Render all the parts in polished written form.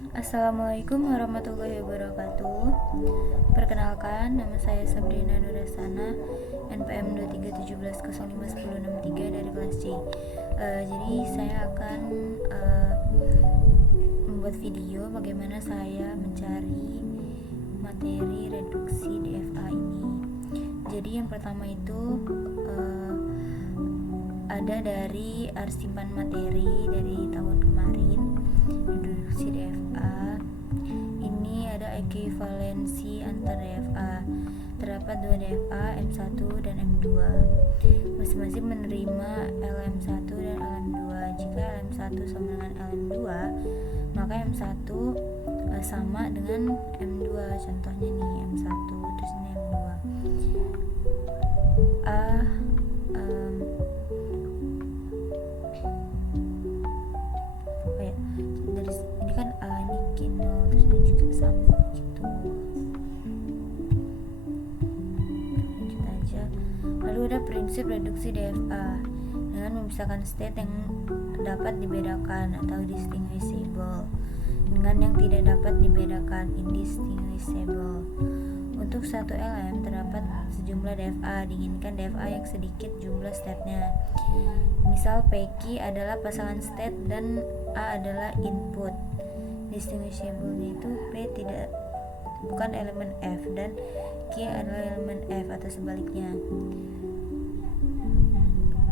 Assalamualaikum warahmatullahi wabarakatuh. Perkenalkan, nama saya Sabrina Nurasana, NPM 2317051063 dari kelas C. Jadi saya akan membuat video bagaimana saya mencari materi reduksi DFA ini. Jadi yang pertama itu ada dari arsipan materi dari tahun kemarin, reduksi DFA. Ini ada ekuivalensi antar DFA. Terdapat 2 DFA, M1 dan M2. Masing-masing menerima LM1 dan LM2. Jika LM1 sama dengan LM2, maka M1 sama dengan M2. Contohnya nih, M1 terus ini M2. Dari ini kan ini Q0 terus ini juga sama gitu. Lanjut aja. Lalu ada prinsip reduksi DFA dengan memisahkan state yang dapat dibedakan atau distinguishable dengan yang tidak dapat dibedakan, indistinguishable. Untuk satu LM terdapat sejumlah DFA, diinginkan DFA yang sedikit jumlah state-nya. Misal PQ adalah pasangan state dan A adalah input. Distinguishable itu P bukan elemen F dan Q adalah elemen F atau sebaliknya.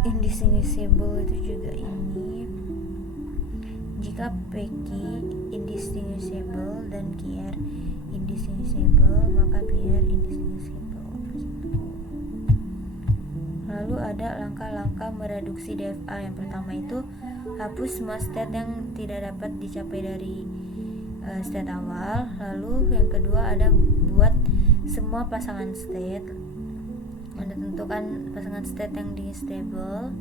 Indistinguishable itu juga ini jika PQ indistinguishable dan QR indistinguishable, maka PR indistinguishable gitu. Lalu ada langkah-langkah mereduksi DFA. Yang pertama itu hapus semua state yang tidak dapat dicapai dari state awal. Lalu yang kedua ada buat semua pasangan state. Anda tentukan pasangan state yang distinguishable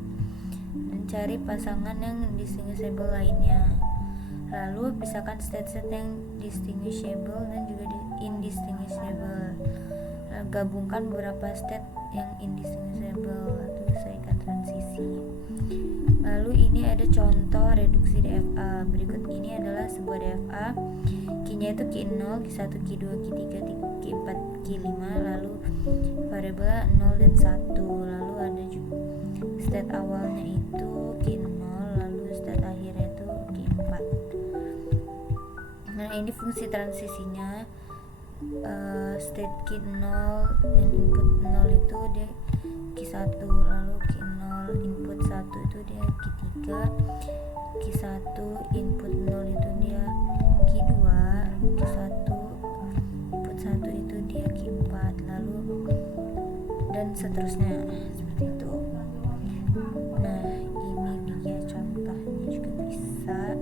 dan cari pasangan yang distinguishable lainnya. Lalu pisahkan state-state yang distinguishable dan juga indistinguishable. Gabungkan beberapa state yang indistinguishable atau selesaikan transisi. Lalu ini ada contoh reduksi DFA. Berikut ini adalah sebuah DFA. Q-nya itu Q0, Q1, Q2, Q3, Q4, Q5. Lalu variabel 0 dan 1. Lalu ada juga state awalnya itu Q0, lalu state akhirnya itu Q4. Nah, ini fungsi transisinya. State Q0 dan input 0 itu dia Q1, lalu Q0 input 1 itu dia Q3, Q1 input 0 itu dia Q2, Q1 input 1 itu dia Q4, lalu dan seterusnya seperti itu. Nah, ini dia contohnya juga bisa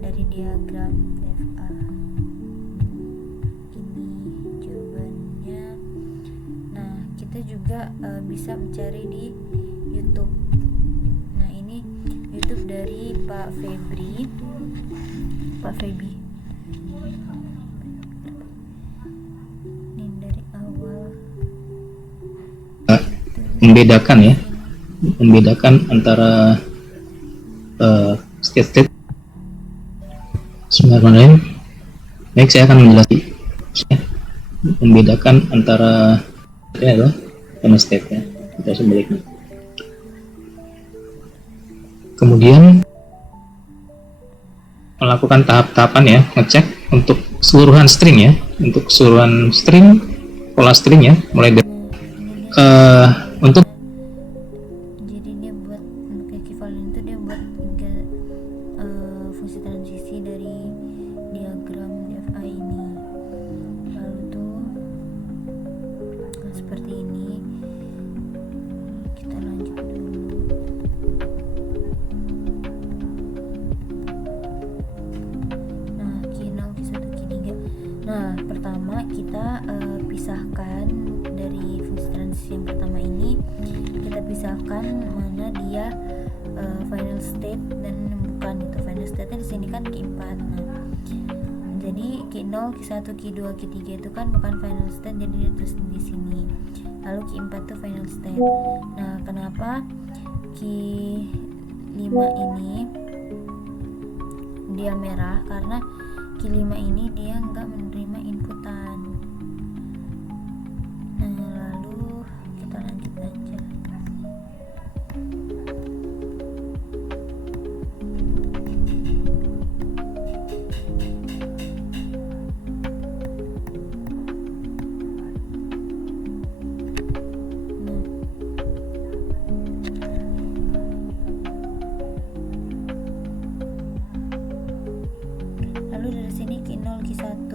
dari diagram DFA. Kita juga bisa mencari di YouTube. Nah, ini YouTube dari Pak Febri. Ini dari awal. Membedakan antara state. Sebenarnya, baik, saya akan menjelaskan membedakan antara ini adalah state ya, kita sebaliknya. Kemudian melakukan tahap-tahapan ya, ngecek untuk keseluruhan string ya, untuk keseluruhan string, pola string ya, mulai dari untuk jadi dia buat untuk ekivalen itu dia buat 3 fungsi transisi dari diagram DFA ini. Lalu tuh seperti ini. Kita lanjut dulu. Nah, Q0, Q1, Q3. Nah, pertama kita pisahkan dari fungsi transisi yang pertama ini. Kita pisahkan mana dia final state dan bukan itu. Final state-nya di sini kan Q4. Nah, jadi Q0, Q1, Q2, Q3 itu kan bukan final state, jadi dia terus di sini. Lalu Q4 itu final state. Nah, kenapa Q5 ini dia merah? Karena Q5 ini dia nggak menerima inputan. Nah, lalu kita lanjut aja. Lalu dari sini Q0 Q1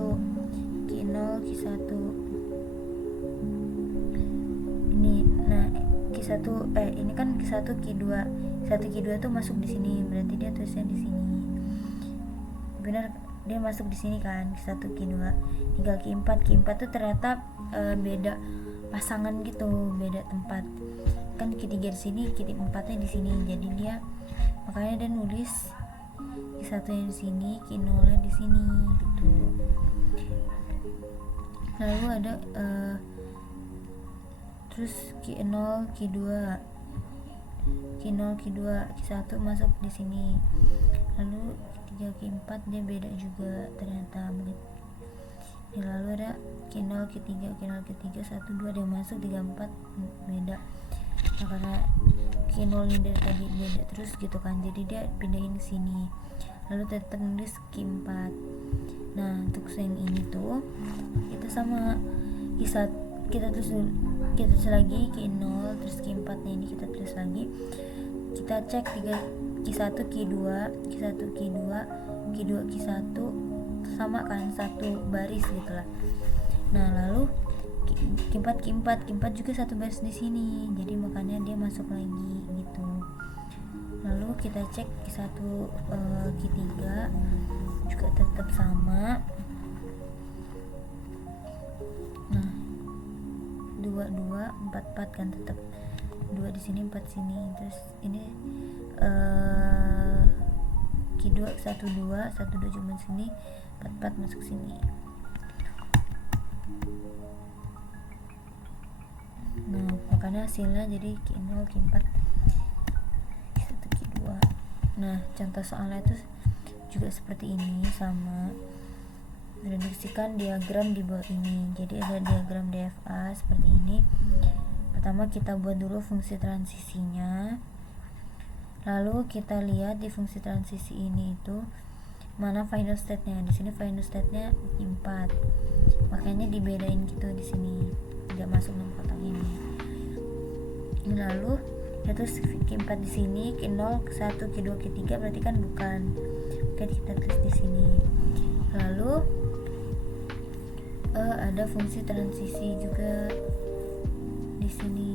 ini. Nah, ini kan Q1 Q2 tuh masuk di sini, berarti dia tulisnya di sini. Benar, dia masuk di sini kan, Q1 Q2. Tinggal Q4 tuh ternyata beda pasangan gitu, beda tempat. Kan Q3 di sini, Q4-nya di sini. Jadi dia makanya dia nulis Q1-nya di sini, Q0-nya di sini gitu. Lalu ada terus Q0 Q2 Q1 masuk di sini. Lalu Q3 Q4 dia beda juga ternyata. Lalu ada Q0 Q3 1 2 dia masuk, 3 4 beda. Nah, karena Q0 ini dari tadi beda terus gitu kan, jadi dia pindahin ke sini. Lalu tetap nulis Q4. Nah, untuk yang ini tuh kita sama kita tulis lagi Q0, terus Q4 nya ini kita tulis lagi. Kita cek Q1 Q2 Q1 sama kan, satu baris gitu lah. Nah, lalu Q4 juga satu baris di sini, jadi makanya dia masuk lagi gitu. Lalu kita cek Q1 Q3 juga tetap sama. Nah, 2 4 kan, tetap 2 di sini 4 sini. Terus ini Q2 1 2 cuma sini, 4 masuk sini. Nah, makanya hasilnya jadi Q0 Q4 Q1 Q2. Nah, contoh soalnya itu juga seperti ini, sama reduksikan diagram di bawah ini. Jadi ada diagram DFA seperti ini. Pertama kita buat dulu fungsi transisinya, lalu kita lihat di fungsi transisi ini itu mana final state-nya. Di sini final state-nya 4, makanya dibedain gitu di sini, tidak masuk dalam kotak ini. Lalu terus Q4 di sini, Q0 Q1 Q2 Q3 berarti kan bukan. Oke, kita tulis di sini. Lalu ada fungsi transisi juga di sini.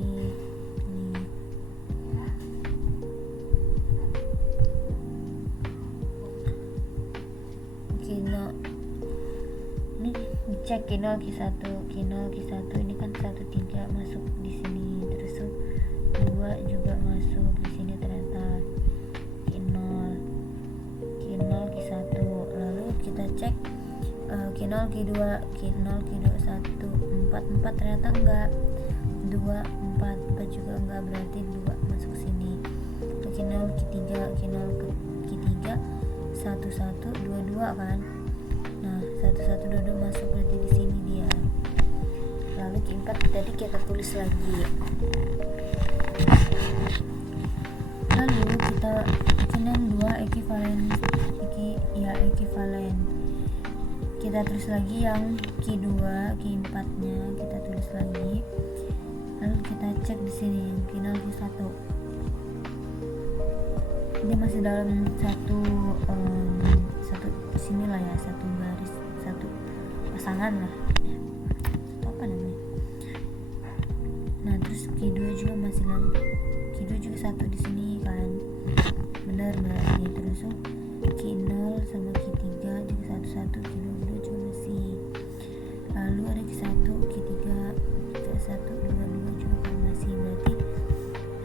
Ini dicek Q0 Q1 ini kan 1 3 masuk di sini, terus 2 juga masuk di sini ternyata Q0 Q1. Lalu kita cek Q0 Q2 1 4 ternyata enggak, 2 4 juga enggak, berarti 2 masuk sini. Q0 Q3 1 1 2 2 kan. Nah, 1 1 2 2 masuk, berarti di sini dia. Lalu Q4 tadi kita tulis lagi. Lalu kita bikin 2 ekivalen. Kita tulis lagi yang Q2 Q4 nya kita tulis lagi. Lalu kita cek di sini yang Q0 Q1. Dia masih dalam satu sini lah ya, satu baris, satu pasangan lah, apa namanya. Nah, terus Q2 juga masih dalam, Q2 juga satu di sini kan, benar berarti. Terus Q0 sama Q3 juga satu Q2 juga masih. Lalu ada Q1 Q3 1 2 juga kan masih, berarti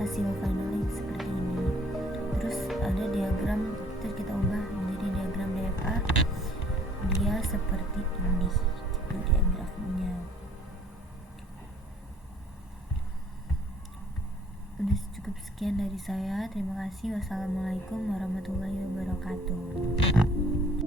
hasil finalnya seperti ini. Terus ada diagram, terus kita ubah menjadi diagram DFA, dia seperti ini gitu diagramnya. Udah cukup sekian dari saya, terima kasih. Wassalamualaikum warahmatullahi wabarakatuh.